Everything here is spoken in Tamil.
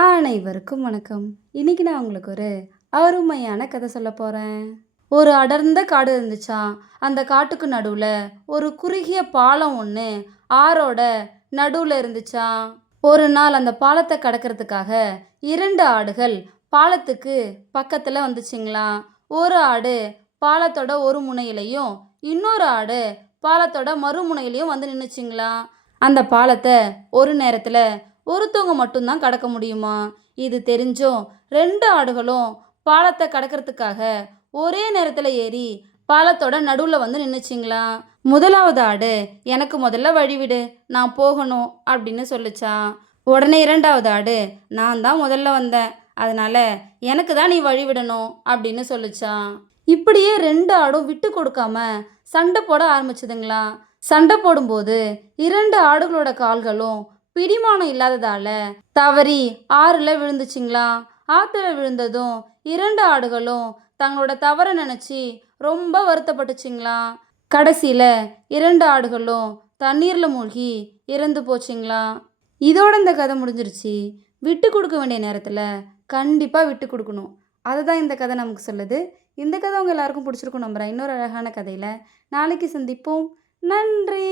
அனைவருக்கும் வணக்கம். இன்னைக்கு நான் உங்களுக்கு ஒரு அருமையான கதை சொல்ல போகிறேன் ஒரு அடர்ந்த காடு இருந்துச்சா? அந்த காட்டுக்கு நடுவில் ஒரு குறுகிய பாலம் ஒன்று ஆறோட நடுவில் இருந்துச்சா? ஒரு நாள் அந்த பாலத்தை கடக்கிறதுக்காக இரண்டு ஆடுகள் பாலத்துக்கு பக்கத்தில் வந்துச்சுங்களாம் ஒரு ஆடு பாலத்தோட ஒரு முனையிலையும் இன்னொரு ஆடு பாலத்தோட மறுமுனையிலையும் வந்து நின்றுச்சுங்களாம் அந்த பாலத்தை ஒரு நேரத்தில் ஒருத்தவங்க மட்டும்தான் கடக்க முடியுமா? இது தெரிஞ்சும் ரெண்டு ஆடுகளும் பாலத்தை கடக்கிறதுக்காக ஒரே நேரத்தில் ஏறி பாலத்தோட நடுவில் வந்து நின்றுச்சிங்களா முதலாவது ஆடு எனக்கு முதல்ல வழிவிடு நான் போகணும் அப்படின்னு சொல்லிச்சா? உடனே இரண்டாவது ஆடு நான் தான் முதல்ல வந்தேன் அதனால எனக்கு தான் நீ வழிவிடணும் அப்படின்னு சொல்லுச்சான் இப்படியே ரெண்டு ஆடும் விட்டு கொடுக்காம சண்டை போட ஆரம்பிச்சதுங்களா? சண்டை போடும்போது இரண்டு ஆடுகளோட கால்களும் பிடிமானம் இல்லாததால தவறி ஆறுல விழுந்துச்சிங்களா? ஆத்துல விழுந்ததும் இரண்டு ஆடுகளும் தங்களோட தவறை நினச்சி ரொம்ப வருத்தப்பட்டுச்சிங்களா? கடைசியில் இரண்டு ஆடுகளும் தண்ணீரில் மூழ்கி இறந்து போச்சிங்களா? இதோட இந்த கதை முடிஞ்சிருச்சு. விட்டு கொடுக்க வேண்டிய நேரத்தில் கண்டிப்பாக விட்டு கொடுக்கணும். அதை தான் இந்த கதை நமக்கு சொல்லுது. இந்த கதை உங்கள் எல்லாருக்கும் பிடிச்சிருக்கும் நம்புகிறேன் இன்னொரு அழகான கதையில் நாளைக்கு சந்திப்போம். நன்றி!